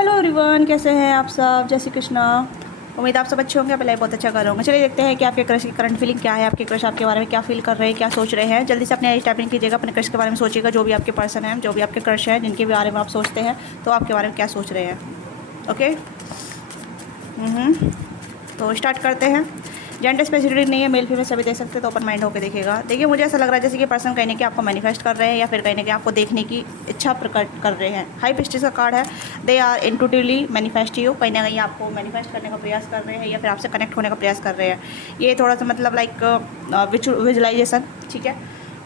Hello everyone, कैसे हैं आप सब। जय श्री कृष्णा। उम्मीद आप सब अच्छे होंगे, पहले बहुत अच्छा कर होंगे। चलिए देखते हैं कि आपके क्रश की करंट फीलिंग क्या है, आपके क्रश आपके बारे में क्या फील कर रहे हैं, क्या सोच रहे हैं। जल्दी से अपने आई टाइपिंग कीजिएगा, अपने क्रश के बारे में सोचिएगा। जो भी आपके पर्सन हैं, जो भी आपके क्रश हैं, जिनके बारे में आप सोचते हैं, तो आपके बारे में क्या सोच रहे हैं। ओके, तो स्टार्ट करते हैं। जेंडर स्पेसिफिक नहीं है, मेल फीमेल सभी देख सकते हैं, तो ओपन माइंड होकर देखिएगा। देखिए, मुझे ऐसा लग रहा है जैसे कि पर्सन कहीं ना कहीं आपको मैनिफेस्ट कर रहे हैं या फिर कहीं ना कहीं आपको देखने की इच्छा प्रकट कर रहे हैं। हाई पिस्टिस का कार्ड है। They are intuitively manifest you, कहीं ना कहीं आपको मैनिफेस्ट करने का प्रयास कर रहे हैं या फिर आपसे कनेक्ट होने का प्रयास कर रहे हैं। ये थोड़ा सा मतलब लाइक विजुलाइजेशन, ठीक है।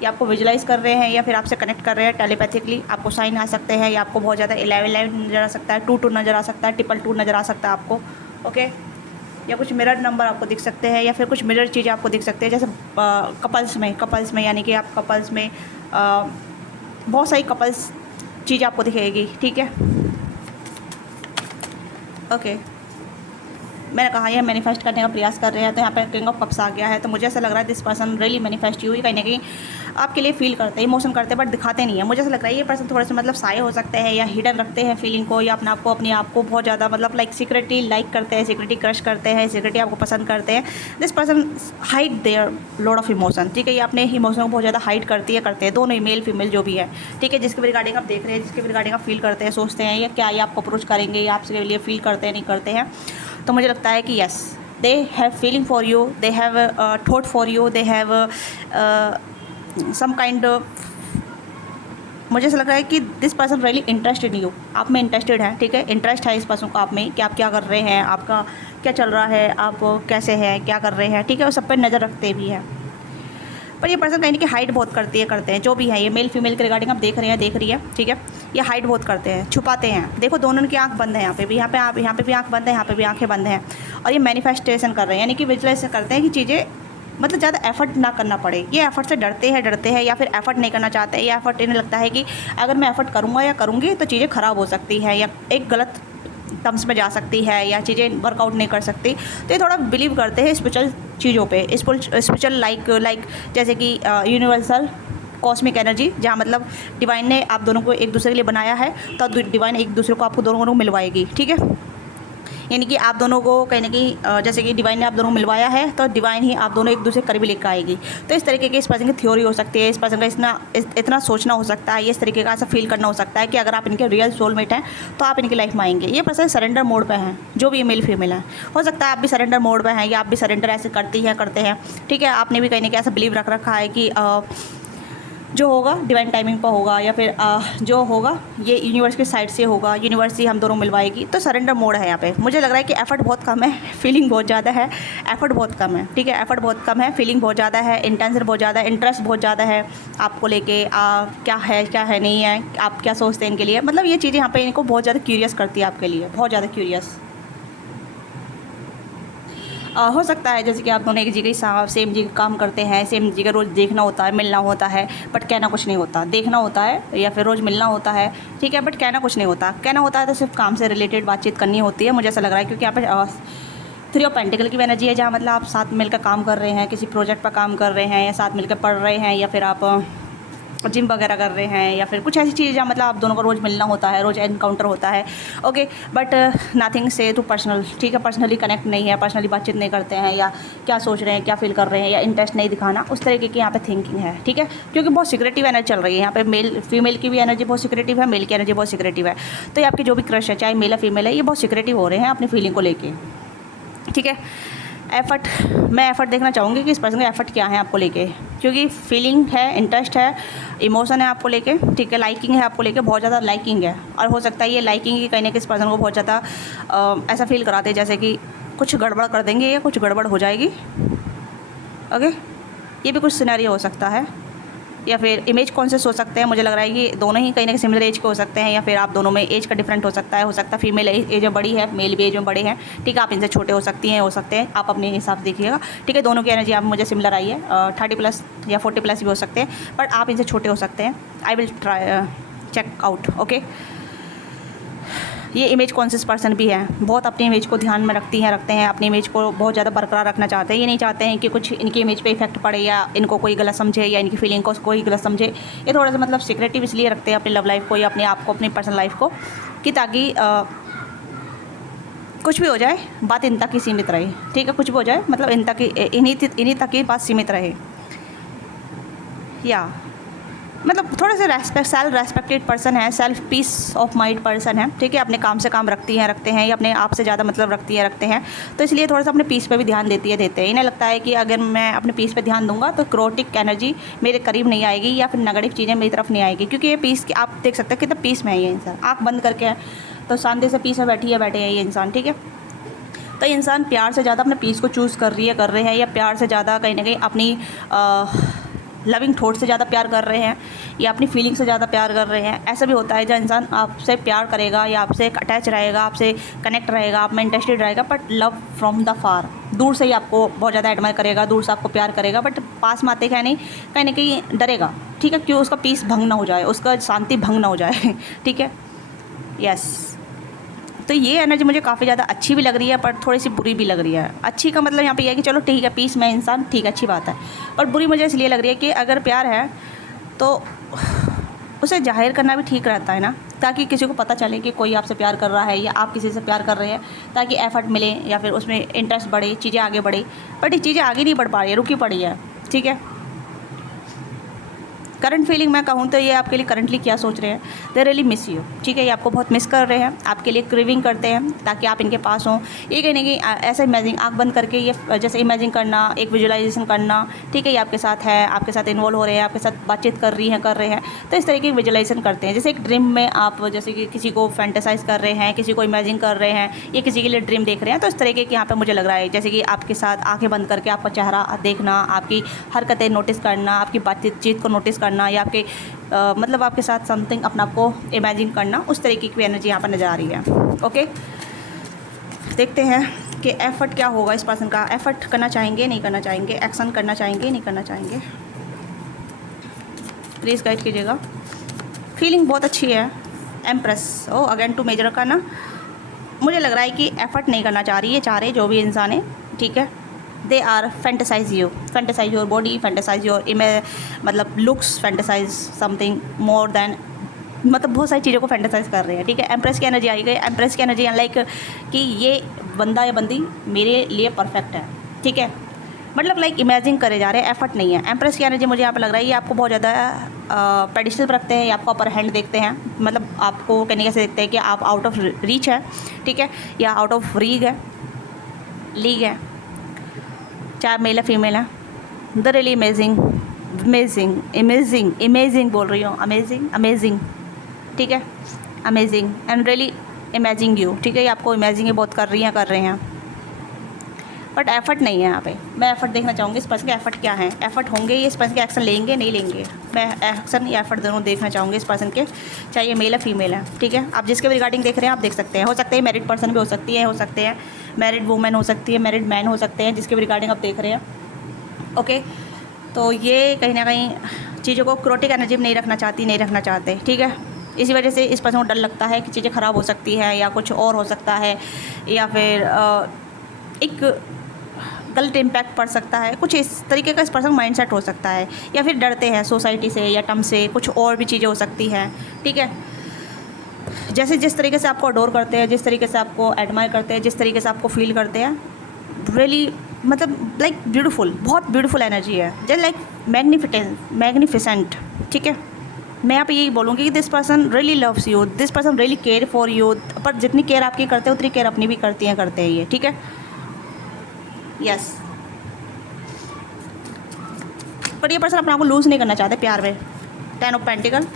ये आपको विजुलाइज कर रहे हैं या फिर आपसे कनेक्ट कर रहे हैं टेलीपैथिकली। आपको साइन आ सकते हैं या आपको बहुत ज़्यादा 11 नज़र आ सकता है, 2 नज़र आ सकता है, 2 नज़र आ सकता है आपको। ओके, या कुछ मिरर नंबर आपको दिख सकते हैं या फिर कुछ मिरर चीज़ें आपको दिख सकते हैं, जैसे कपल्स में यानी कि आप कपल्स में बहुत सारी कपल्स चीज़ आपको दिखेगी, ठीक है। ओके, मैंने कहा यह मैनिफेस्ट करने का प्रयास कर रहे हैं, तो यहाँ पे किंग ऑफ कप्स आ गया है। तो मुझे ऐसा लग रहा है this person really manifest you, कहीं ना कहीं आपके लिए फील करते हैं, इमोशन करते हैं, बट दिखाते नहीं है। मुझे ऐसा लग रहा है ये पर्सन थोड़े से मतलब साये हो सकते हैं या हिडन रखते हैं फीलिंग को, या अपने आप को बहुत ज़्यादा मतलब लाइक सिक्रेटली लाइक करते हैं, सिक्रेटली क्रश करते हैं, सिक्रेटली आपको पसंद करते हैं। This person hide their lot of emotion, ठीक है। ये अपने इमोशन को बहुत ज़्यादा हाइड करती है, करते हैं दोनों, मेल फीमेल जो भी है, ठीक है। जिसके रिगार्डिंग आप देख रहे हैं, जिसके रिगार्डिंग आप फील करते हैं, सोचते हैं, या क्या ये आपको अप्रोच करेंगे या आपके लिए फील करते हैं, नहीं करते हैं। तो मुझे लगता है कि yes, they have feeling for you, they have thought for you, they have some kind of, मुझे ऐसा लग रहा है कि this person really interested in you, आप में इंटरेस्टेड है, ठीक है। इंटरेस्ट है इस पर्सन को आप में कि आप क्या कर रहे हैं, आपका क्या चल रहा है, आप कैसे हैं, क्या कर रहे हैं, ठीक है। वो सब पर नज़र रखते भी हैं। पर ये पर्सन कहीं ना कहीं हाइड बहुत करते हैं, जो भी है ये मेल फीमेल के रिगार्डिंग आप देख रहे हैं, देख रही है, ठीक है। ये हाइड बहुत करते हैं, छुपाते हैं। देखो दोनों की आंख बंद है, यहाँ पे भी आंख बंद है, यहाँ पे भी आंखें बंद हैं। और ये मैनिफेस्टेशन कर रहे हैं, यानी कि विजुअलाइज करते हैं कि चीज़ें मतलब ज़्यादा एफर्ट ना करना पड़े। ये एफर्ट से डरते हैं या फिर एफर्ट नहीं करना चाहते हैं, या एफर्ट इन्हें लगता है कि अगर मैं एफर्ट करूँगा या करूँगी तो चीज़ें ख़राब हो सकती हैं या एक गलत टर्म्स में जा सकती है या चीज़ें वर्कआउट नहीं कर सकती। तो ये थोड़ा बिलीव करते हैं स्पिरिचुअल चीज़ों पे, स्पिरिचुअल लाइक जैसे कि यूनिवर्सल कॉस्मिक एनर्जी, जहाँ मतलब डिवाइन ने आप दोनों को एक दूसरे के लिए बनाया है, तो डिवाइन एक दूसरे को आपको दोनों को मिलवाएगी, ठीक है। यानी कि आप दोनों को कहीं ना कहीं जैसे कि डिवाइन ने आप दोनों को मिलवाया है, तो डिवाइन ही आप दोनों एक दूसरे के करीब लेकर आएगी। तो इस तरीके की इस पर्सन की थ्योरी हो सकती है, इस पर्सन का इतना सोचना हो सकता है, इस तरीके का ऐसा फील करना हो सकता है कि अगर आप इनके रियल सोलमेट हैं तो आप इनकी लाइफ में आएंगे। ये पर्सन सरेंडर मोड पर हैं, जो भी मेल फीमेल है। हो सकता है आप भी सरेंडर मोड पर हैं या आप भी सरेंडर ऐसे करते हैं, ठीक है। आपने भी कहीं ना कहीं ऐसा बिलीव रख रखा है कि जो होगा डिवाइन टाइमिंग पर होगा, या फिर जो होगा ये यूनिवर्स की साइड से होगा, यूनिवर्स ही हम दोनों मिलवाएगी। तो सरेंडर मोड है यहाँ पे। मुझे लग रहा है कि एफर्ट बहुत कम है, फीलिंग बहुत ज़्यादा है। एफर्ट बहुत कम है, ठीक है। एफर्ट बहुत कम है, फीलिंग बहुत ज़्यादा है, इंटेंशन बहुत ज़्यादा है, इंटरेस्ट बहुत ज़्यादा है आपको लेके। क्या है नहीं है, आप क्या सोचते हैं इनके लिए, मतलब ये चीज़ें यहाँ पे इनको बहुत ज़्यादा क्यूरियस करती है आपके लिए, बहुत ज़्यादा क्यूरियस। हो सकता है जैसे कि आप दोनों एक जगह सेम जगह काम करते हैं, सेम जगह रोज़ देखना होता है, मिलना होता है, बट कहना कुछ नहीं होता। देखना होता है या फिर रोज़ मिलना होता है, ठीक है, बट कहना कुछ नहीं होता। कहना होता है तो सिर्फ काम से रिलेटेड बातचीत करनी होती है, मुझे ऐसा लग रहा है। क्योंकि यहाँ पे 3 ऑफ पेंटिकल की एनर्जी है, जहाँ मतलब आप साथ मिलकर काम कर रहे हैं, किसी प्रोजेक्ट पर काम कर रहे हैं, या साथ मिलकर पढ़ रहे हैं, या फिर आप जिम वगैरह कर रहे हैं, या फिर कुछ ऐसी चीज़ जहाँ मतलब आप दोनों को रोज़ मिलना होता है, रोज़ एनकाउंटर होता है। ओके, बट नथिंग से टू पर्सनल, ठीक है। पर्सनली कनेक्ट नहीं है, पर्सनली बातचीत नहीं करते हैं, या क्या सोच रहे हैं, क्या फील कर रहे हैं, या इंटरेस्ट नहीं दिखाना, उस तरीके की यहाँ पे थिंकिंग है, ठीक है। क्योंकि बहुत सिक्रेटिव एनर्जी चल रही है यहाँ पे। मेल फीमेल की भी एनर्जी बहुत सिक्रेटिव है, मेल की एनर्जी बहुत सिक्रेटिव है। तो ये आपकी जो भी क्रश है, चाहे मेल या फीमेल है, ये बहुत सिक्रेटिव हो रहे हैं अपनी फीलिंग को लेके, ठीक है। एफ़र्ट, मैं एफ़र्ट देखना चाहूँगी कि इस पर्सन का एफ़र्ट क्या है आपको लेके, क्योंकि फीलिंग है, इंटरेस्ट है, इमोशन है आपको लेके, ठीक है। लाइकिंग है आपको लेके, बहुत ज़्यादा लाइकिंग है। और हो सकता है ये लाइकिंग ही कहीं ना कहीं इस पर्सन को बहुत ज़्यादा ऐसा फील कराते हैं जैसे कि कुछ गड़बड़ कर देंगे या कुछ गड़बड़ हो जाएगी। ओके, ये भी कुछ सिनेरियो हो सकता है। या फिर इमेज कॉन्शियस हो सकते हैं, मुझे लग रहा है कि दोनों ही कहीं ना कहीं सिमिलर एज के हो सकते हैं, या फिर आप दोनों में एज का डिफरेंट हो सकता है फीमेल एज में बड़ी है, मेल भी एज में बड़े हैं, ठीक है। आप इनसे छोटे हो सकती हैं, हो सकते हैं, आप अपने हिसाब से देखिएगा, ठीक है। दोनों की एनर्जी आप मुझे सिमिलर आई है, 30+ या 40+ भी हो सकते हैं, बट आप इनसे छोटे हो सकते हैं। I will try check out. Okay, ये इमेज कॉन्शियस पर्सन भी है, बहुत अपनी इमेज को ध्यान में रखते हैं, अपनी इमेज को बहुत ज़्यादा बरकरार रखना चाहते हैं। ये नहीं चाहते हैं कि कुछ इनकी इमेज पे इफेक्ट पड़े, या इनको कोई गलत समझे, या इनकी फीलिंग को कोई गलत समझे। ये थोड़ा सा मतलब सिक्रेटिव इसलिए रखते हैं अपनी लव लाइफ को, या अपने आप को, अपनी पर्सनल लाइफ को, कि ताकि कुछ भी हो जाए बात इन तक ही सीमित रहे, ठीक है, कुछ भी हो जाए मतलब इन तक ही, इन्हीं तक ही बात सीमित रहे, या मतलब थोड़े से सेल्फ रेस्पेक्टेड पर्सन है, self peace of mind person है, ठीक है, अपने काम से काम रखते हैं या अपने आप से ज़्यादा मतलब रखते हैं, तो इसलिए थोड़ा सा अपने पीस पे भी ध्यान देते हैं। इन्हें लगता है कि अगर मैं अपने पीस पे ध्यान दूंगा तो क्रोटिक एनर्जी मेरे करीब नहीं आएगी या फिर नेगेटिव चीज़ें मेरी तरफ नहीं आएगी, क्योंकि ये पीस की आप देख सकते हैं कितना पीस में है ये इंसान, आँख बंद करके है तो शांति से पीस में बैठे हैं ये इंसान, ठीक है। तो इंसान प्यार से ज़्यादा अपने पीस को चूज़ कर रहे हैं, या प्यार से ज़्यादा कहीं ना कहीं अपनी लविंग थॉट से ज़्यादा प्यार कर रहे हैं, या अपनी फीलिंग से ज़्यादा प्यार कर रहे हैं। ऐसा भी होता है जब इंसान आपसे प्यार करेगा या आपसे अटैच रहेगा, आपसे कनेक्ट रहेगा, आप में इंटरेस्टेड रहेगा, बट लव फ्रॉम द फार, दूर से ही आपको बहुत ज़्यादा एडमायर करेगा, दूर से आपको प्यार करेगा, बट पास में आते हैं नहीं, कहीं ना कहीं डरेगा, ठीक है, क्यों, उसका पीस भंग ना हो जाए, उसका शांति भंग ना हो जाए, ठीक है, यस। तो ये एनर्जी मुझे काफ़ी ज़्यादा अच्छी भी लग रही है, पर थोड़ी सी बुरी भी लग रही है। अच्छी का मतलब यहाँ पे ये है कि चलो ठीक है, पीस में इंसान, ठीक है, अच्छी बात है, पर बुरी मुझे इसलिए लग रही है कि अगर प्यार है तो उसे जाहिर करना भी ठीक रहता है ना, ताकि किसी को पता चले कि कोई आपसे प्यार कर रहा है या आप किसी से प्यार कर रहे हैं, ताकि एफर्ट मिले या फिर उसमें इंटरेस्ट बढ़े, चीज़ें आगे बढ़े, बट ये चीज़ें आगे नहीं बढ़ पा रही है, रुकी पड़ी है, ठीक है। करंट फीलिंग मैं कहूँ तो ये आपके लिए करंटली क्या सोच रहे हैं, दे रियली मिस यू, ठीक है, ये आपको बहुत मिस कर रहे हैं, आपके लिए क्रेविंग करते हैं ताकि आप इनके पास हों। ये कहीं ना कहीं ऐसा इमेजिन, आँख बंद करके ये जैसे इमेजिन करना, एक विजुअलाइजेशन करना, ठीक है, ये आपके साथ है, आपके साथ इन्वॉल्व हो रहे हैं, आपके साथ बातचीत कर रहे हैं, तो इस तरीके की विजुअलाइजेशन करते हैं। जैसे एक ड्रीम में आप जैसे कि किसी को फैंटेसाइज कर रहे हैं, किसी को इमेजिन कर रहे हैं, ये किसी के लिए ड्रीम देख रहे हैं, तो इस तरीके की यहाँ पर मुझे लग रहा है जैसे कि आपके साथ आँखें बंद करके आपका चेहरा देखना, आपकी हरकतें नोटिस करना, आपकी बातचीत को नोटिस करना, या आपके मतलब आपके साथ समथिंग अपना आपको इमेजिन करना, उस तरीके की एनर्जी यहाँ पर नज़र आ रही है। ओके, देखते हैं कि एफर्ट क्या होगा इस पर्सन का, एफर्ट करना चाहेंगे नहीं करना चाहेंगे, एक्शन करना चाहेंगे नहीं करना चाहेंगे, प्लीज़ गाइड कीजिएगा। फीलिंग बहुत अच्छी है, empress, oh again two major का ना, मुझे लग रहा है कि एफर्ट नहीं करना चाह रही है, चाह रहे जो भी इंसान है, ठीक है, they are fantasize your body, fantasize your image, मतलब looks, fantasize something more than, मतलब बहुत सारी चीज़ों को फैंटेसाइज कर रहे हैं, ठीक है। एम्प्रेस की एनर्जी आई गई, एम्प्रेस की एनर्जी लाइक कि ये बंदा या बंदी मेरे लिए परफेक्ट है, ठीक है, मतलब लाइक इमेजिन करे जा रहे हैं, एफर्ट नहीं है। एम्प्रेस की एनर्जी मुझे यहाँ पर लग रहा है ये आपको बहुत ज़्यादा पेडिस्टल पर रखते हैं, या आपको अपर हैंड देखते हैं, मतलब आपको कहने कैसे देखते हैं कि आप आउट ऑफ रीच है, ठीक है, या आउट ऑफ लीग है, चाहे मेल है फीमेल है, द रियली इमेजिंग बोल रही हूँ, अमेजिंग, ठीक है, amazing and really imaging you, ठीक है, ये आपको इमेजिंग बहुत कर रहे हैं, बट एफर्ट नहीं है यहाँ पे। मैं एफर्ट देखना चाहूँगी इस पर्सन के, एफर्ट क्या है, एफर्ट होंगे ये इस पर्सन के, एक्शन लेंगे नहीं लेंगे, मैं एक्शन या एफर्ट दोनों देखना चाहूँगी इस पर्सन के, चाहे ये मेल है फीमेल है, ठीक है। आप जिसके भी रिगार्डिंग देख रहे हैं आप देख सकते हैं, हो सकते हैं मैरिड पर्सन भी हो सकती है, हो सकते हैं मैरिड वूमेन हो सकती है, मैरिड मैन हो सकते हैं, जिसके भी रिगार्डिंग आप देख रहे हैं। ओके, तो ये कहीं ना कहीं चीज़ों को क्रोटिक एनर्जी में नहीं रखना चाहते, ठीक है। इसी वजह से इस पर्सन को डर लगता है कि चीज़ें ख़राब हो सकती है, या कुछ और हो सकता है, या फिर एक गलत इम्पैक्ट पड़ सकता है, कुछ इस तरीके का इस पर्सन माइंडसेट हो सकता है, या फिर डरते हैं सोसाइटी से या टर्म से, कुछ और भी चीज़ें हो सकती हैं, ठीक है। जैसे जिस तरीके से आपको अडोर करते हैं, जिस तरीके से आपको एडमायर करते हैं, जिस तरीके से आपको फील करते हैं, रियली मतलब लाइक ब्यूटीफुल, बहुत ब्यूटीफुल एनर्जी है, जस्ट लाइक मैग्निफिसेंट, ठीक है। मैं यहाँ पे यही बोलूँगी कि this person really loves you, this person really care for you, पर जितनी केयर आपकी करते हैं उतनी केयर अपनी भी करते हैं ये, ठीक है, यस। पर ये पर्सन अपने आप को लूज़ नहीं करना चाहते प्यार में, 10 ऑफ पेंटिकल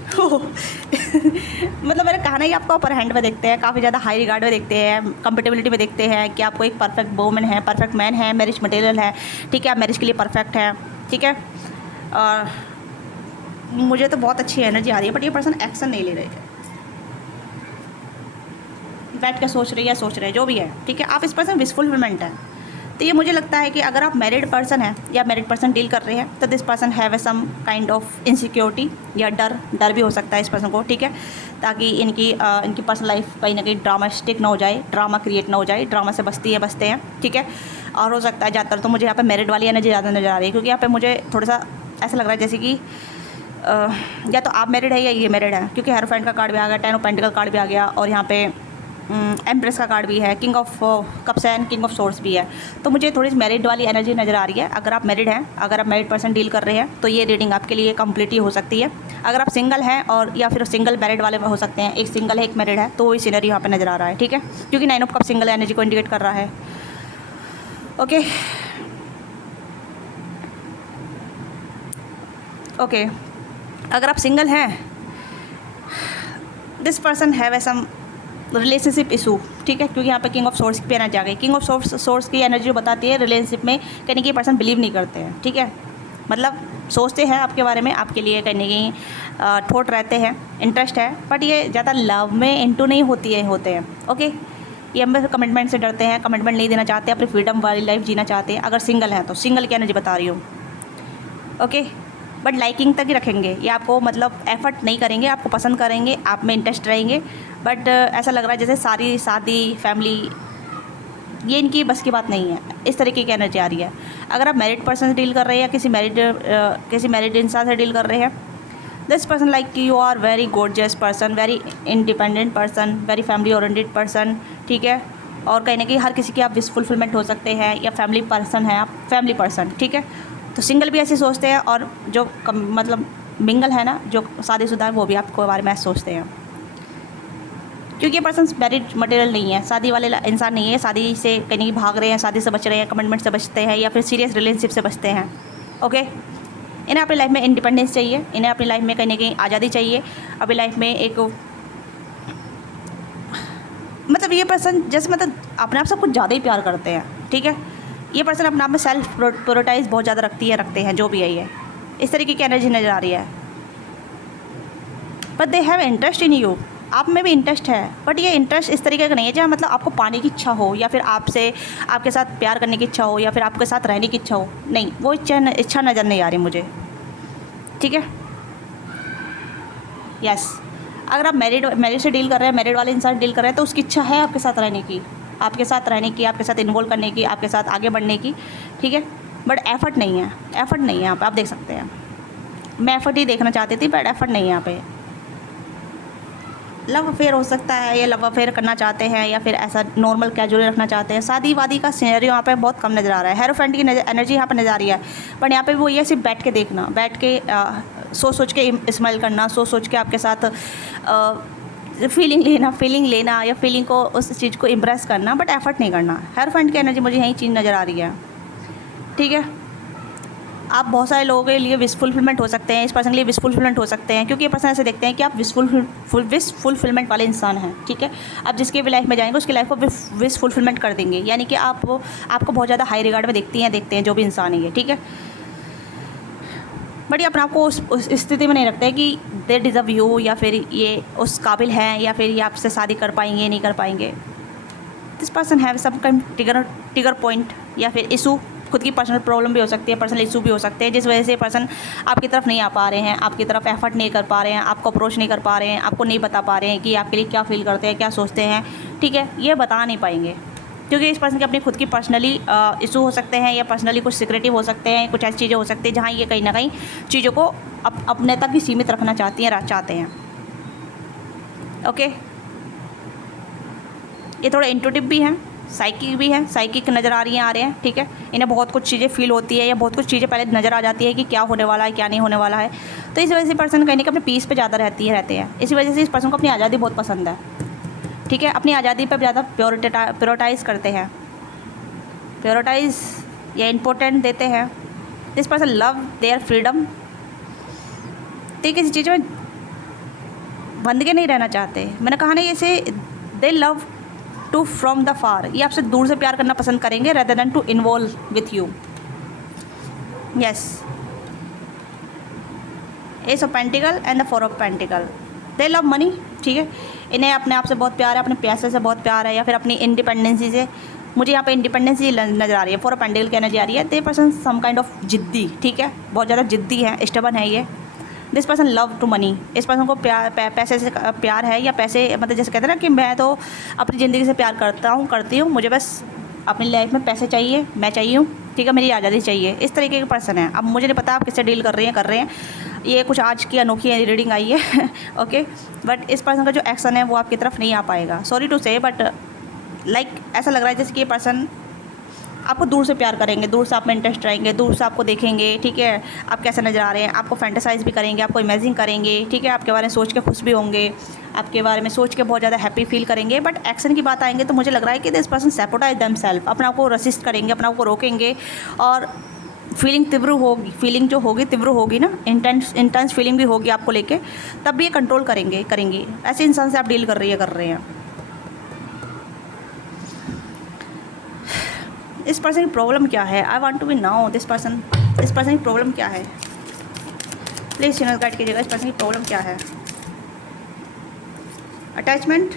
मतलब मैंने कहा ना कि आपको अपर हैंड में देखते हैं, काफ़ी ज़्यादा हाई रिगार्ड में देखते हैं, कंपेटेबिलिटी में देखते हैं कि आपको एक परफेक्ट वुमन है, परफेक्ट मैन है, मैरिज मटेरियल है, ठीक है, आप मैरिज के लिए परफेक्ट है, ठीक है। और मुझे तो बहुत अच्छी एनर्जी आ रही है, बट ये पर्सन एक्शन नहीं ले रहे थे, बैठ के सोच रहे हैं जो भी है, ठीक है। आप इस पर्सन विशफुलफिलमेंट है, तो ये मुझे लगता है कि अगर आप मैरिड पर्सन हैं या मैरिड पर्सन डील कर रहे हैं, तो this person have a some kind of insecurity या डर भी हो सकता है इस पर्सन को, ठीक है, ताकि इनकी पर्सनल लाइफ कहीं ना कहीं ड्रामास्टिक ना हो जाए, ड्रामा क्रिएट ना हो जाए, ड्रामा से बचते हैं, ठीक है। और हो सकता है ज़्यादातर तो मुझे यहाँ पे मैरिड वाली एनर्जी ज़्यादा नज़र आ रही है, क्योंकि यहाँ पे मुझे थोड़ा सा ऐसा लग रहा है जैसे कि या तो आप मैरिड है या ये मैरिड है, क्योंकि हेरोफेंट का कार्ड भी आ गया, 10 ऑफ पेंटिकल कार्ड भी आ गया, और यहाँ पे एम्प्रेस का कार्ड भी है, king of cups and king of source भी है। तो मुझे थोड़ी सी मैरिड वाली एनर्जी नज़र आ रही है। अगर आप मैरिड हैं, अगर आप मैरिड पर्सन डील कर रहे हैं तो ये रीडिंग आपके लिए कंप्लीट ही हो सकती है। अगर आप सिंगल हैं और या फिर सिंगल मैरिड वाले हो सकते हैं, एक सिंगल है एक मैरिड है, तो वही सीनरी यहाँ पे नज़र आ रहा है, ठीक है, क्योंकि 9 ऑफ कप सिंगल एनर्जी को इंडिकेट कर रहा है। ओके ओके, अगर आप सिंगल हैं, this person have a some relationship issue, ठीक है, क्योंकि यहाँ पे किंग ऑफ सोर्स की एनर्जी आ गई। किंग ऑफ सोर्स की एनर्जी जो बताती है रिलेशनशिप में कहीं ना कहीं पर्सन बिलीव नहीं करते हैं, ठीक है, मतलब सोचते हैं आपके बारे में, आपके लिए कहीं ना कहीं थॉट रहते हैं, इंटरेस्ट है, बट ये ज़्यादा लव में इंटू नहीं होते हैं। ओके, ये हम कमिटमेंट से डरते हैं, कमिटमेंट नहीं देना चाहते, अपनी फ्रीडम वाली लाइफ जीना चाहते हैं। अगर सिंगल हैं तो सिंगल की एनर्जी बता रही हूँ। ओके, बट लाइकिंग तक ही रखेंगे, ये आपको मतलब एफर्ट नहीं करेंगे, आपको पसंद करेंगे, आप में इंटरेस्ट रहेंगे, बट ऐसा लग रहा है जैसे सारी शादी फैमिली ये इनकी बस की बात नहीं है, इस तरीके की एनर्जी आ रही है। अगर आप मैरिड पर्सन से डील कर रहे हैं या किसी मैरिड इंसान से डील कर रहे हैं, this person like you are very gorgeous person, very independent person, very family oriented person, ठीक है, और कहीं ना कहीं हर किसी की आप विश फुलफिलमेंट हो सकते हैं, या फैमिली पर्सन है आप, फैमिली पर्सन, ठीक है। तो सिंगल भी ऐसे सोचते हैं, और जो मतलब मिंगल है ना, जो शादीशुदा है, वो भी आपको बारे में ऐसे सोचते हैं, क्योंकि ये पर्सन मैरिड मटेरियल नहीं है, शादी वाले इंसान नहीं है, शादी से कहीं भाग रहे हैं, शादी से बच रहे हैं, कमिटमेंट से बचते हैं, या फिर सीरियस रिलेशनशिप से बचते हैं। ओके, इन्हें अपनी लाइफ में इंडिपेंडेंस चाहिए, इन्हें अपनी लाइफ में कहीं ना कहीं आज़ादी चाहिए, अपनी लाइफ में एक मतलब ये पर्सन जैसे मतलब अपने आप से कुछ ज़्यादा ही प्यार करते हैं, ठीक है। ये पर्सन अपने आप में सेल्फ प्रायोरिटाइज बहुत ज़्यादा रखते हैं, जो भी है ये इस तरीके की एनर्जी नज़र आ रही है। But they have interest in you, आप में भी इंटरेस्ट है, बट ये इंटरेस्ट इस तरीके का नहीं है जहाँ मतलब आपको पाने की इच्छा हो, या फिर आपसे आपके साथ प्यार करने की इच्छा हो, या फिर आपके साथ रहने की इच्छा हो, नहीं, वो इच्छा नज़र नहीं आ रही मुझे, ठीक है। यस, अगर आप मैरिड से डील कर रहे हैं, मैरिड वाले इंसान डील कर रहे हैं, तो उसकी इच्छा है आपके साथ रहने की, आपके साथ इन्वॉल्व करने की, आपके साथ आगे बढ़ने की, ठीक है, बट एफर्ट नहीं है यहाँ पे, आप देख सकते हैं। मैं एफर्ट ही देखना चाहती थी, बट एफर्ट नहीं है यहाँ पे। लव अफेयर हो सकता है, या लव अफेयर करना चाहते हैं, या फिर ऐसा नॉर्मल कैजुअल रखना चाहते हैं। शादी वादी का सिनेरियो यहाँ पे बहुत कम नज़र आ रहा है। हेरोफेंट की एनर्जी यहाँ पर नज़र आ रही है, बट यहाँ पे वो ये सिर्फ बैठ के देखना, बैठ के सोच के स्माइल करना, सोच के आपके साथ फीलिंग लेना या फीलिंग को उस चीज़ को इम्प्रेस करना, बट एफर्ट नहीं करना। हेरोफेंट की एनर्जी मुझे यही चीज़ नज़र आ रही है, ठीक है। आप बहुत सारे लोगों के लिए विश फुलफिलमेंट हो सकते हैं, इस पर्सन के लिए विश फुलफिलमेंट हो सकते हैं, क्योंकि ये पर्सन ऐसे देखते हैं कि आप विश फुलफिलमेंट वाले इंसान हैं, ठीक है। आप जिसके भी लाइफ में जाएंगे उसकी लाइफ को विश फुलफिलमेंट कर देंगे, यानी कि आपको बहुत ज़्यादा हाई रिगार्ड में देखते हैं जो भी इंसान है ये, ठीक है। बट ये अपने आप को उस स्थिति में नहीं रखते हैं कि दे डिज़र्व यू, या फिर ये उस काबिल हैं, या फिर ये आपसे शादी कर पाएंगे नहीं कर पाएंगे। This person have some kind trigger point, या फिर इशू, खुद की पर्सनल प्रॉब्लम भी हो सकती है, पर्सनल इशू भी हो सकते हैं, जिस वजह से पर्सन आपकी तरफ नहीं आ पा रहे हैं, आपकी तरफ एफर्ट नहीं कर पा रहे हैं, आपको अप्रोच नहीं कर पा रहे हैं, आपको नहीं बता पा रहे हैं कि आपके लिए क्या फील करते हैं, क्या सोचते हैं, ठीक है। ये बता नहीं पाएंगे, क्योंकि इस पर्सन की अपनी खुद की पर्सनली इशू हो सकते हैं, या पर्सनली कुछ सिक्रेटिव हो सकते हैं, कुछ ऐसी चीज़ें हो सकती हैं जहाँ ये कहीं ना कहीं चीज़ों को अपने तक ही सीमित रखना चाहते हैं। ओके, ये थोड़े इंट्यूटिव भी हैं, साइकिक भी है, साइकिक नज़र आ रहे हैं, ठीक है। इन्हें बहुत कुछ चीज़ें फील होती है, या बहुत कुछ चीज़ें पहले नज़र आ जाती है कि क्या होने वाला है, क्या नहीं होने वाला है। तो इस वजह से पर्सन कहीं ना कहीं अपने पीस पे ज़्यादा रहते हैं। इसी वजह से इस पर्सन को अपनी आज़ादी बहुत पसंद है, ठीक है। अपनी आज़ादी पर ज़्यादा प्रायोरिटाइज़ करते हैं, प्रायोरिटाइज़ या इम्पोर्टेंट देते हैं। This person love their freedom, तो किसी चीज़ में बंध के नहीं रहना चाहते। मैंने कहा ना, जैसे they love to from the far, ये आपसे दूर से प्यार करना पसंद करेंगे rather than to involve with you. Yes, ace of pentacle and the four of pentacle, they love money, ठीक है। इन्हें अपने आप से बहुत प्यार है, अपने पैसे से बहुत प्यार है, या फिर अपनी इंडिपेंडेंसी से। मुझे यहाँ पे इंडिपेंडेंसी नज़र आ रही है, फोर ऑफ पेंटिकल की एनर्जी आ रही है। दे पर्सन सम काइंड ऑफ जिद्दी, ठीक है, बहुत ज़्यादा जिद्दी है, स्टबर्न है ये। This person love to money, इस पर्सन को पैसे से प्यार है, या पैसे मतलब जैसे कहते हैं ना कि मैं तो अपनी ज़िंदगी से प्यार करती हूँ, मुझे बस अपनी लाइफ में पैसे चाहिए, मैं चाहिए हूँ, ठीक है, मेरी आज़ादी चाहिए, इस तरीके के पर्सन है। अब मुझे नहीं पता आप किससे डील कर रहे हैं, ये कुछ आज की अनोखी रीडिंग आई है ओके, बट इस पर्सन का जो एक्शन है वो आपकी तरफ नहीं आ पाएगा, सॉरी टू से, बट लाइक ऐसा लग रहा है जैसे कि ये पर्सन आपको दूर से प्यार करेंगे, दूर से आप में इंटरेस्ट रहेंगे, दूर से आपको देखेंगे, ठीक है, आप कैसे नज़र आ रहे हैं, आपको फैंटेसाइज भी करेंगे, आपको इमेजिन करेंगे, ठीक है, आपके बारे में सोच के खुश भी होंगे, आपके बारे में सोच के बहुत ज़्यादा हैप्पी फील करेंगे। बट एक्शन की बात आएंगे तो मुझे लग रहा है कि दिस पर्सन सैबोटाइज देमसेल्फ, अपने आप को रेसिस्ट करेंगे, अपने आप को रोकेंगे, और फीलिंग तीव्र होगी, फीलिंग जो होगी तीव्र होगी ना, इंटेंस फीलिंग भी होगी आपको लेके, तब भी ये कंट्रोल करेंगे। ऐसे इंसान से आप डील कर रहे हैं। इस पर्सन की प्रॉब्लम क्या है? I want to be now इस पर्सन की प्रॉब्लम क्या है? प्लीज़ यूनिवर्स गाइड कीजिएगा, इस पर्सन की प्रॉब्लम क्या है? अटैचमेंट,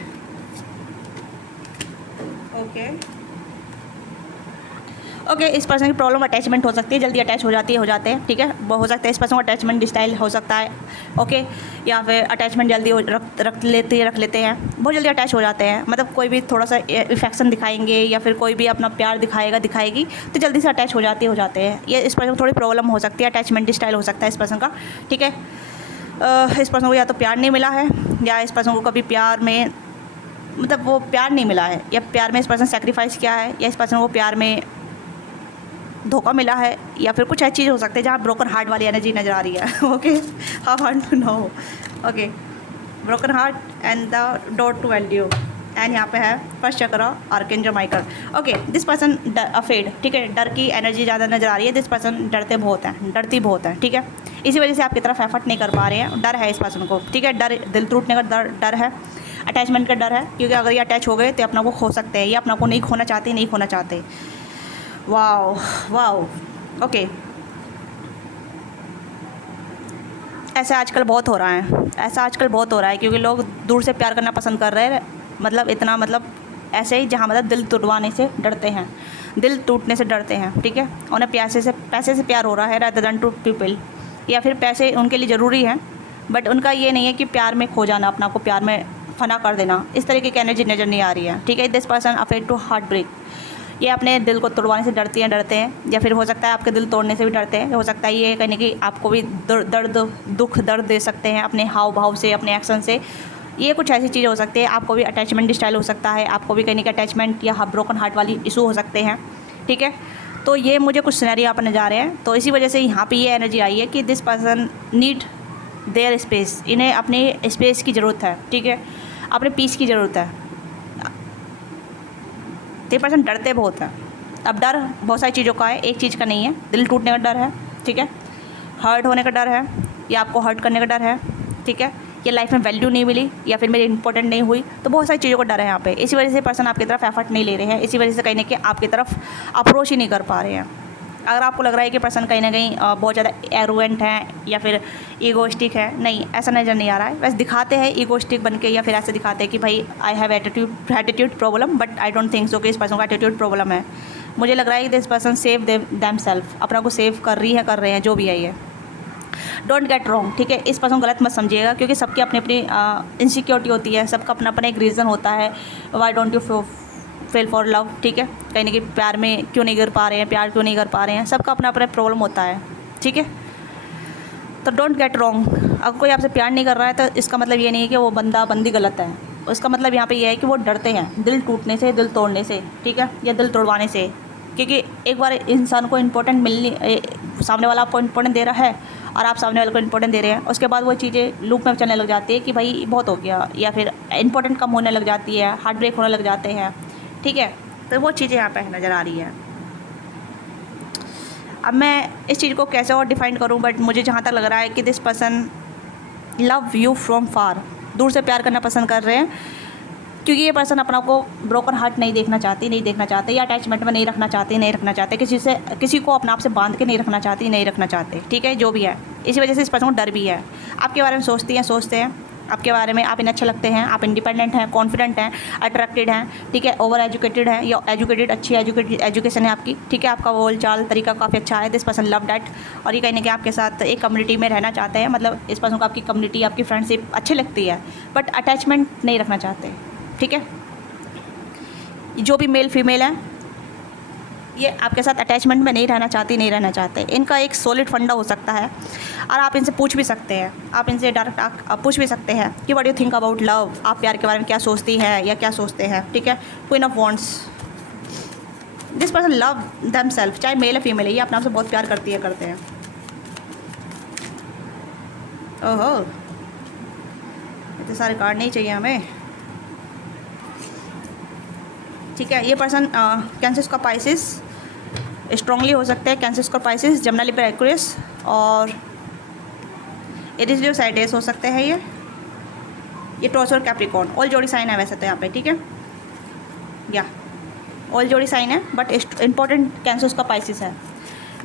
ओके, इस पर्सन की प्रॉब्लम अटैचमेंट हो सकती है, जल्दी अटैच हो जाते हैं, ठीक है, वो हो सकता है इस पर्सन को अटैचमेंट स्टाइल हो सकता है, ओके, या फिर अटैचमेंट जल्दी रख लेते हैं, बहुत जल्दी अटैच हो जाते हैं, मतलब कोई भी थोड़ा सा इफेक्शन दिखाएंगे या फिर कोई भी अपना प्यार दिखाएगी तो जल्दी से अटैच हो जाते हैं। ये इस पर्सन को थोड़ी प्रॉब्लम हो सकती है, अटैचमेंट स्टाइल हो सकता है इस पर्सन का, ठीक है। इस पर्सन को या तो प्यार नहीं मिला है, या इस पर्सन को कभी प्यार में मतलब वो प्यार नहीं मिला है, या प्यार में इस पर्सन सेक्रीफाइस किया है, या इस पर्सन को प्यार में धोखा मिला है, या फिर कुछ ऐसी चीज़ हो सकती है जहाँ ब्रोकन हार्ट वाली एनर्जी नज़र आ रही है okay, how want to know, okay, broken heart and the door to एल्डियो, एंड यहाँ पे है first chakra archangel Michael, okay. This person afraid, ठीक है, डर की एनर्जी ज़्यादा नज़र आ रही है, दिस पर्सन डरती बहुत है, ठीक है, इसी वजह से आपकी तरफ एफर्ट नहीं कर पा रहे हैं, डर है इस पर्सन को, ठीक है, डर, दिल टूटने का डर है, अटैचमेंट का डर है, क्योंकि अगर ये अटैच हो गए तो अपना को खो सकते हैं, ये अपना को नहीं खोना चाहते। वाओ, ओके, ऐसा आजकल बहुत हो रहा है, क्योंकि लोग दूर से प्यार करना पसंद कर रहे हैं, मतलब ऐसे ही जहाँ मतलब दिल टूटने से डरते हैं, ठीक है, उन्हें पैसे से प्यार हो रहा है रादर देन टू पीपल, या फिर पैसे उनके लिए ज़रूरी है, बट उनका ये नहीं है कि प्यार में खो जाना, अपना को प्यार में फना कर देना, इस तरीके की एनर्जी नज़र नहीं आ रही है, ठीक है। This person afraid to heartbreak, ये अपने दिल को तोड़वाने से डरते हैं, या फिर हो सकता है आपके दिल तोड़ने से भी डरते हैं, हो सकता है ये कहने कि आपको भी दर्द दे सकते हैं अपने हाव भाव से, अपने एक्शन से, ये कुछ ऐसी चीज़ हो सकती है। आपको भी अटैचमेंट स्टाइल हो सकता है, आपको भी कहने कि अटैचमेंट या ब्रोकन हार्ट वाली इशू हो सकते हैं, ठीक है। तो ये मुझे कुछ सिनेरियो यहाँ पर नज़र आ रहे हैं, तो इसी वजह से यहाँ पर ये एनर्जी आई है कि this person need their space, इन्हें अपने स्पेस की ज़रूरत है, ठीक है, अपने पीस की ज़रूरत है। ये पर्सन डरते बहुत हैं। अब डर बहुत सारी चीज़ों का है, एक चीज़ का नहीं है, दिल टूटने का डर है, ठीक है, हर्ट होने का डर है, या आपको हर्ट करने का डर है, ठीक है, ये लाइफ में वैल्यू नहीं मिली, या फिर मेरी इंपॉर्टेंट नहीं हुई, तो बहुत सारी चीज़ों का डर है यहाँ पे। इसी वजह से पर्सन आपकी तरफ एफर्ट नहीं ले रहे हैं, इसी वजह से कहीं ना कहीं आपकी तरफ अप्रोच ही नहीं कर पा रहे हैं। अगर आपको लग रहा है कि पर्सन कहीं ना कहीं बहुत ज़्यादा एरोगेंट है या फिर ईगोइस्टिक है, नहीं, ऐसा नज़र नहीं आ रहा है। वैसे दिखाते हैं ईगोइस्टिक बन के, या फिर ऐसे दिखाते हैं कि भाई I have attitude problem, but I don't think so कि इस पर्सन को एटीट्यूड प्रॉब्लम है। मुझे लग रहा है कि this person save them self, अपना को सेव कर रहे हैं जो भी है ये। डोंट गेट रॉन्ग, ठीक है, इस पर्सन को गलत मत समझिएगा, क्योंकि सबकी अपनी अपनी इनसिक्योरिटी होती है, सबका अपना अपना एक रीज़न होता है why don't you fail for love, ठीक है, कहीं ना कहीं प्यार में क्यों नहीं कर पा रहे हैं, प्यार क्यों नहीं कर पा रहे हैं, सबका अपना अपना प्रॉब्लम होता है, ठीक है। तो डोंट गेट रॉन्ग, अगर कोई आपसे प्यार नहीं कर रहा है तो इसका मतलब ये नहीं है कि वो बंदी गलत है, उसका मतलब यहाँ पे ये है कि वो डरते हैं दिल टूटने से, दिल तोड़ने से, ठीक है, या दिल तोड़वाने से, क्योंकि एक बार इंसान को इम्पोर्टेंट सामने वाला आपको इम्पोर्टेंट दे रहा है और आप सामने वाले को इम्पोर्टेंट दे रहे हैं, उसके बाद वो चीज़ें लूप में चलने लग जाती है कि भाई बहुत हो गया, या फिर इम्पोर्टेंट कम होने लग जाती है, हार्ट ब्रेक होने लग जाते हैं, ठीक है। तो वो चीज़ें यहाँ पे नज़र आ रही है। अब मैं इस चीज़ को कैसे और डिफाइन करूँ, बट मुझे जहाँ तक लग रहा है कि this person love you from far, दूर से प्यार करना पसंद कर रहे हैं, क्योंकि ये पर्सन अपना को ब्रोकन हार्ट नहीं देखना चाहते, या अटैचमेंट में नहीं रखना चाहते, किसी को अपने आप से बांध के नहीं रखना चाहते, ठीक है, जो भी है। इसी वजह से इस पर्सन को डर भी है, आपके बारे में सोचते हैं आपके बारे में, आप इन्हें अच्छे लगते हैं, आप इंडिपेंडेंट हैं, कॉन्फिडेंट हैं, अट्रैक्टेड हैं, ठीक है, ओवर एजुकेटेड हैं, या अच्छी एजुकेशन है आपकी, ठीक है, आपका बोल चाल तरीका काफ़ी अच्छा है, दिस पर्सन लव डैट, और ये कहने के आपके साथ एक कम्युनिटी में रहना चाहते हैं, मतलब इस पर्सन को आपकी कम्युनिटी, आपकी फ्रेंडशिप अच्छी लगती है, बट अटैचमेंट नहीं रखना चाहते, ठीक है। जो भी मेल फीमेल है, ये आपके साथ अटैचमेंट में नहीं रहना चाहती, नहीं रहना चाहते। इनका एक सॉलिड फंडा हो सकता है और आप इनसे पूछ भी सकते हैं, आप इनसे डायरेक्ट आप पूछ भी सकते हैं कि what you think about love, आप प्यार के बारे में क्या सोचती है या क्या सोचते हैं, ठीक है। Queen of wands, this person love them self, चाहे मेल है फीमेल है, ये अपने आप से बहुत प्यार करती है, करते हैं। ओहो, इतने सारे कार्ड नहीं चाहिए हमें, ठीक है। ये पर्सन कैंसर का पाइसिस स्ट्रांगली हो सकते हैं, कैंसर का पाइसिस, जमुना लिब्रा एक्वेरियस और एरीज लियो साइडेस हो सकते हैं ये टॉरस और कैप्रिकॉर्न, ऑल जोड़ी साइन है वैसे तो यहाँ पे, ठीक है। या ऑल जोड़ी साइन है बट इंपॉर्टेंट कैंसर का पाइसिस है।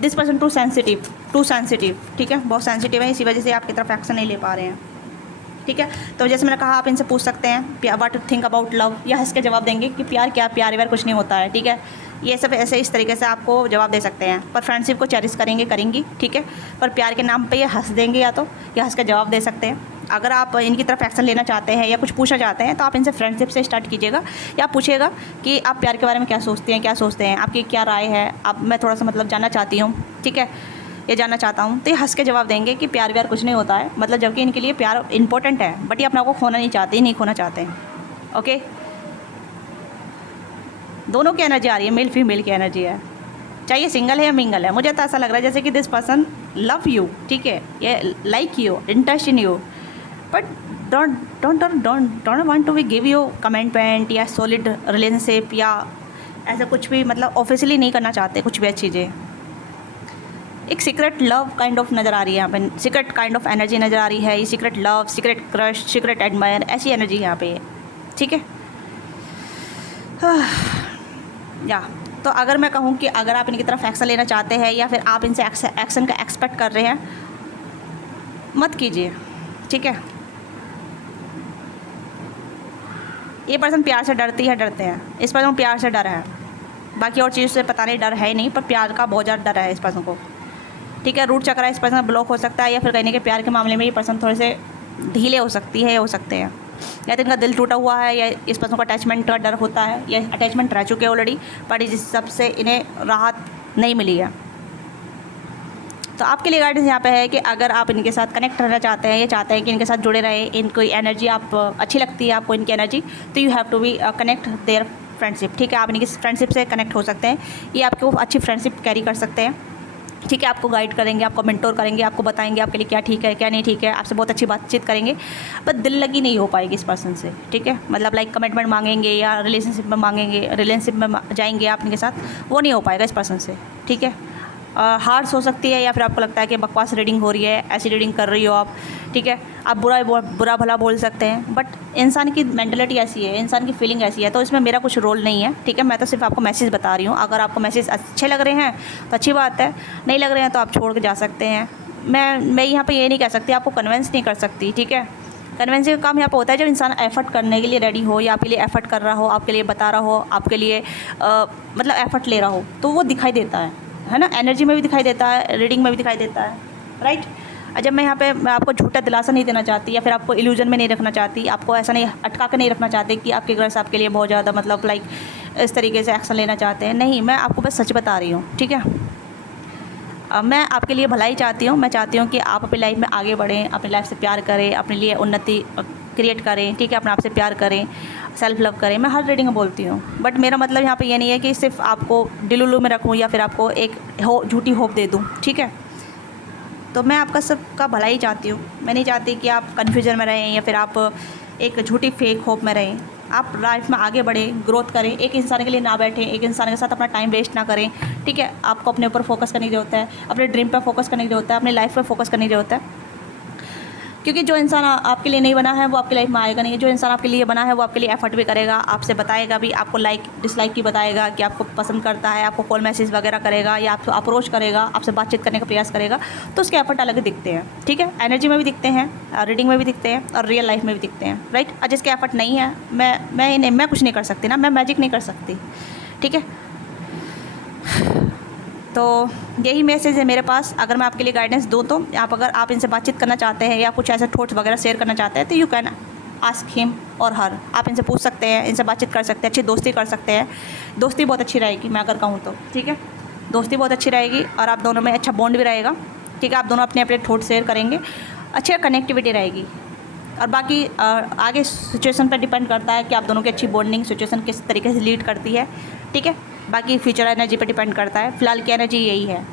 दिस पर्सन टू सेंसिटिव, ठीक है, बहुत सेंसिटिव है, इसी वजह से आपकी तरफ एक्शन नहीं ले पा रहे हैं, ठीक है। तो जैसे मैंने कहा, आप इनसे पूछ सकते हैं what you think about love, या हंस के जवाब देंगे कि प्यार क्या, प्यार व्यार कुछ नहीं होता है, ठीक है। ये सब ऐसे इस तरीके से आपको जवाब दे सकते हैं, पर फ्रेंडशिप को चेरिश करेंगी, ठीक है। पर प्यार के नाम पे ये हंस देंगे, या तो या हंस के जवाब दे सकते हैं। अगर आप इनकी तरफ एक्शन लेना चाहते हैं या कुछ पूछना चाहते हैं तो आप इनसे फ्रेंडशिप से स्टार्ट कीजिएगा, या पूछिएगा कि आप प्यार के बारे में क्या सोचते हैं, आपकी क्या राय है, आप मैं थोड़ा सा मतलब जानना चाहती हूँ, ठीक है, ये जानना चाहता हूँ। तो ये हंस के जवाब देंगे कि प्यार व्यार कुछ नहीं होता है, मतलब जबकि इनके लिए प्यार इंपॉर्टेंट है, बट ये अपने आप को खोना नहीं चाहते, नहीं खोना चाहते हैं, ओके। दोनों की एनर्जी आ रही है, मेल फीमेल की एनर्जी है, चाहे सिंगल है या मिंगल है। मुझे तो ऐसा लग रहा है जैसे कि दिस पर्सन लव यू, ठीक है, ये like you, interest in you, but don't want to be give you commitment या सॉलिड रिलेशनशिप या ऐसा कुछ भी, मतलब ऑफिशियली नहीं करना चाहते कुछ भी चीज़ें। एक सीक्रेट लव काइंड ऑफ नज़र आ रही है यहाँ पे, सीक्रेट काइंड ऑफ एनर्जी नज़र आ रही है, ये secret love, secret crush, secret admire, ऐसी एनर्जी यहाँ पे, ठीक है। या तो अगर मैं कहूँ कि अगर आप इनकी तरफ एक्शन लेना चाहते हैं या फिर आप इनसे एक्शन का एक्सपेक्ट कर रहे हैं, मत कीजिए, ठीक है। ये पर्सन प्यार से डरते हैं, इस पर्सन को प्यार से डर है, बाकी और चीज़ से पता नहीं डर है नहीं, पर प्यार का बहुत ज़्यादा डर है इस पर्सन को, ठीक है। रूट चक्र इस पर्सन ब्लॉक हो सकता है, या फिर कहने के प्यार के मामले में ये पर्सन थोड़े से ढीले हो सकती है, हो सकते हैं, या तो इनका दिल टूटा हुआ है, या इस पर्सन को अटैचमेंट का डर होता है, या अटैचमेंट रह चुके हैं ऑलरेडी, पर इस सबसे इन्हें राहत नहीं मिली है। तो आपके लिए गाइडेंस यहाँ पे है कि अगर आप इनके साथ कनेक्ट रहना चाहते हैं, ये चाहते हैं कि इनके साथ जुड़े रहें, इनको एनर्जी आप अच्छी लगती है आपको इनकी एनर्जी, तो you have to be connect their friendship, ठीक है। आप इनकी फ्रेंडशिप से कनेक्ट हो सकते हैं, ये आपको अच्छी फ्रेंडशिप कैरी कर सकते हैं, ठीक है। आपको गाइड करेंगे, आपको मेंटोर करेंगे, आपको बताएंगे आपके लिए क्या ठीक है क्या नहीं ठीक है, आपसे बहुत अच्छी बातचीत करेंगे, पर दिल लगी नहीं हो पाएगी इस पर्सन से, ठीक है। मतलब लाइक कमिटमेंट मांगेंगे या रिलेशनशिप में मांगेंगे, रिलेशनशिप में जाएंगे आप इनके साथ, वो नहीं हो पाएगा इस पर्सन से, ठीक है। हार्श हो सकती है, या फिर आपको लगता है कि बकवास रीडिंग हो रही है, ऐसी रीडिंग कर रही हो आप, ठीक है। आप बुरा भला बोल सकते हैं, बट इंसान की मेंटलिटी ऐसी है, इंसान की फीलिंग ऐसी है, तो इसमें मेरा कुछ रोल नहीं है, ठीक है। मैं तो सिर्फ आपको मैसेज बता रही हूँ। अगर आपको मैसेज अच्छे लग रहे हैं तो अच्छी बात है, नहीं लग रहे हैं तो आप छोड़ के जा सकते हैं। मैं यहाँ पे ये नहीं कह सकती, आपको कन्विंस नहीं कर सकती, ठीक है। कन्विंसिंग का काम यहाँ पे होता है जब इंसान एफर्ट करने के लिए रेडी हो, या आपके लिए एफर्ट कर रहा हो, आपके लिए बता रहा हो, आपके लिए मतलब एफर्ट ले रहा हो, तो वो दिखाई देता है ना, एनर्जी में भी दिखाई देता है, रीडिंग में भी दिखाई देता है, राइट। जब मैं यहाँ पे मैं आपको झूठा दिलासा नहीं देना चाहती, या फिर आपको इल्यूजन में नहीं रखना चाहती, आपको ऐसा नहीं अटका के नहीं रखना चाहती कि आपके घर से आपके लिए बहुत ज़्यादा मतलब लाइक इस तरीके से एक्शन लेना चाहते हैं, नहीं, मैं आपको बस सच बता रही हूँ, ठीक है। मैं आपके लिए भलाई चाहती हूँ, मैं चाहती हूँ कि आप अपनी लाइफ में आगे बढ़ें, अपनी लाइफ से प्यार करें, अपने लिए उन्नति क्रिएट करें, ठीक है, अपने आप से प्यार करें, सेल्फ लव करें। मैं हर रीडिंग में बोलती हूँ, बट मेरा मतलब यहाँ पे ये नहीं है कि सिर्फ आपको डिलुलू में रखूँ या फिर आपको एक झूठी होप दे दूँ, ठीक है। तो मैं आपका सबका भलाई चाहती हूँ, मैं नहीं चाहती कि आप कन्फ्यूजन में रहें या फिर आप एक झूठी फेक होप में रहें। आप लाइफ में आगे बढ़ें, ग्रोथ करें, एक इंसान के लिए ना बैठें, एक इंसान के साथ अपना टाइम वेस्ट ना करें, ठीक है। आपको अपने ऊपर फोकस करने की ज़रूरत है, अपने ड्रीम पर फोकस करने की ज़रूरत है, अपनी लाइफ पर फोकस करने की ज़रूरत है, क्योंकि जो इंसान आपके लिए नहीं बना है वो आपकी लाइफ में आएगा नहीं। जो इंसान आपके लिए बना है वो आपके लिए एफर्ट भी करेगा, आपसे बताएगा भी, आपको लाइक डिसलाइक की बताएगा कि आपको पसंद करता है, आपको कॉल मैसेज वगैरह करेगा या आपको अप्रोच करेगा, आपसे बातचीत करने का प्रयास करेगा, तो उसके एफर्ट अलग दिखते हैं, ठीक है। एनर्जी में भी दिखते हैं, रीडिंग में भी दिखते हैं और रियल लाइफ में भी दिखते हैं, राइट। और जिसके एफर्ट नहीं है, मैं कुछ नहीं कर सकती ना, मैं मैजिक नहीं कर सकती, ठीक है। तो यही मैसेज है मेरे पास। अगर मैं आपके लिए गाइडेंस दूँ तो अगर आप इनसे बातचीत करना चाहते हैं या कुछ ऐसे थॉट्स वगैरह शेयर करना चाहते हैं तो यू कैन आस्क हिम और हर, आप इनसे पूछ सकते हैं, इनसे बातचीत कर सकते हैं, अच्छी दोस्ती कर सकते हैं। दोस्ती बहुत अच्छी रहेगी मैं अगर कहूँ तो, ठीक है। दोस्ती बहुत अच्छी रहेगी और आप दोनों में अच्छा बॉन्ड भी रहेगा, ठीक है। आप दोनों अपने अपने थॉट शेयर करेंगे, अच्छी कनेक्टिविटी रहेगी। और बाकी आगे सिचुएशन पर डिपेंड करता है कि आप दोनों की अच्छी बॉन्डिंग सिचुएशन किस तरीके से लीड करती है, ठीक है। बाकी फ्यूचर एनर्जी पर डिपेंड करता है, फ़िलहाल की एनर्जी यही है।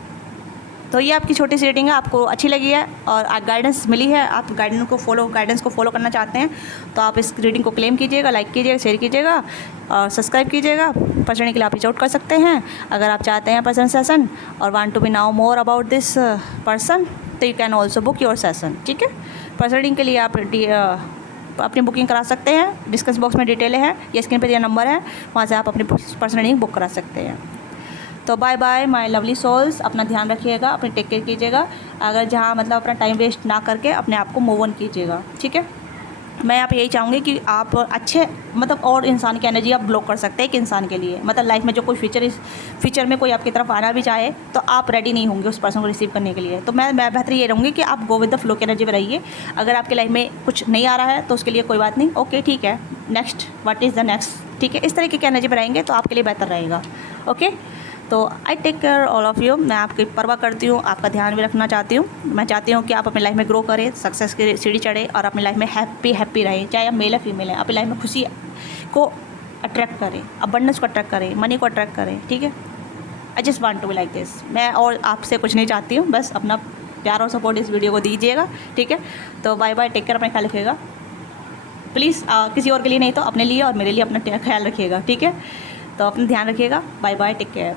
तो ये आपकी छोटी सी रीडिंग है, आपको अच्छी लगी है और गाइडेंस मिली है, आप गाइडेंस को फॉलो करना चाहते हैं तो आप इस रीडिंग को क्लेम कीजिएगा, लाइक कीजिएगा, शेयर कीजिएगा और सब्सक्राइब कीजिएगा। पर्सनली के लिए आप रीच आउट कर सकते हैं अगर आप चाहते हैं पर्सनल सेशन और want to be now more about this person, तो you can also book your session, ठीक है। पर्सनल रीडिंग के लिए आप अपनी बुकिंग करा सकते हैं, डिस्क्रिप्शन बॉक्स में डिटेल है, ये स्क्रीन पर दिया नंबर है, वहाँ से आप अपनी पर्सनल रीडिंग बुक करा सकते हैं। तो bye bye my lovely souls, अपना ध्यान रखिएगा, अपनी टेक केयर कीजिएगा। अगर जहाँ मतलब अपना टाइम वेस्ट ना करके अपने आप को मूव ऑन कीजिएगा, ठीक है। मैं यहाँ पे यही चाहूँगी कि आप अच्छे मतलब और इंसान की एनर्जी आप ब्लॉक कर सकते हैं एक इंसान के लिए, मतलब लाइफ में जो कोई फ्यूचर में कोई आपकी तरफ आना भी चाहे तो आप रेडी नहीं होंगे उस पर्सन को रिसीव करने के लिए। तो मैं बेहतर ये रहूँगी कि आप गो विद द फ्लो की एनर्जी में रहिए। अगर आपकी लाइफ में कुछ नहीं आ रहा है तो उसके लिए कोई बात नहीं, ओके ठीक है, next what is the next, ठीक है। इस तरीके की एनर्जी में रहेंगे तो आपके लिए बेहतर रहेगा, ओके। तो I take care all of you, मैं आपकी परवाह करती हूँ, आपका ध्यान भी रखना चाहती हूँ। मैं चाहती हूँ कि आप अपनी लाइफ में ग्रो करें, सक्सेस की सीढ़ी चढ़े और अपनी लाइफ में हैप्पी रहें, चाहे आप मेल या फीमेल हैं। अपनी लाइफ में खुशी को अट्रैक्ट करें, अबंडेंस को अट्रैक्ट करें, मनी को अट्रैक्ट करें, ठीक है। I just want to be like this. मैं और आपसे कुछ नहीं चाहती हूँ, बस अपना प्यार और सपोर्ट इस वीडियो को दीजिएगा, ठीक है। तो बाय बाय, टेक केयर, अपना ख्याल रखिएगा प्लीज़। किसी और के लिए नहीं तो अपने लिए और मेरे लिए अपना ख्याल रखिएगा, ठीक है। तो अपना ध्यान रखिएगा, बाय बाय, टेक केयर।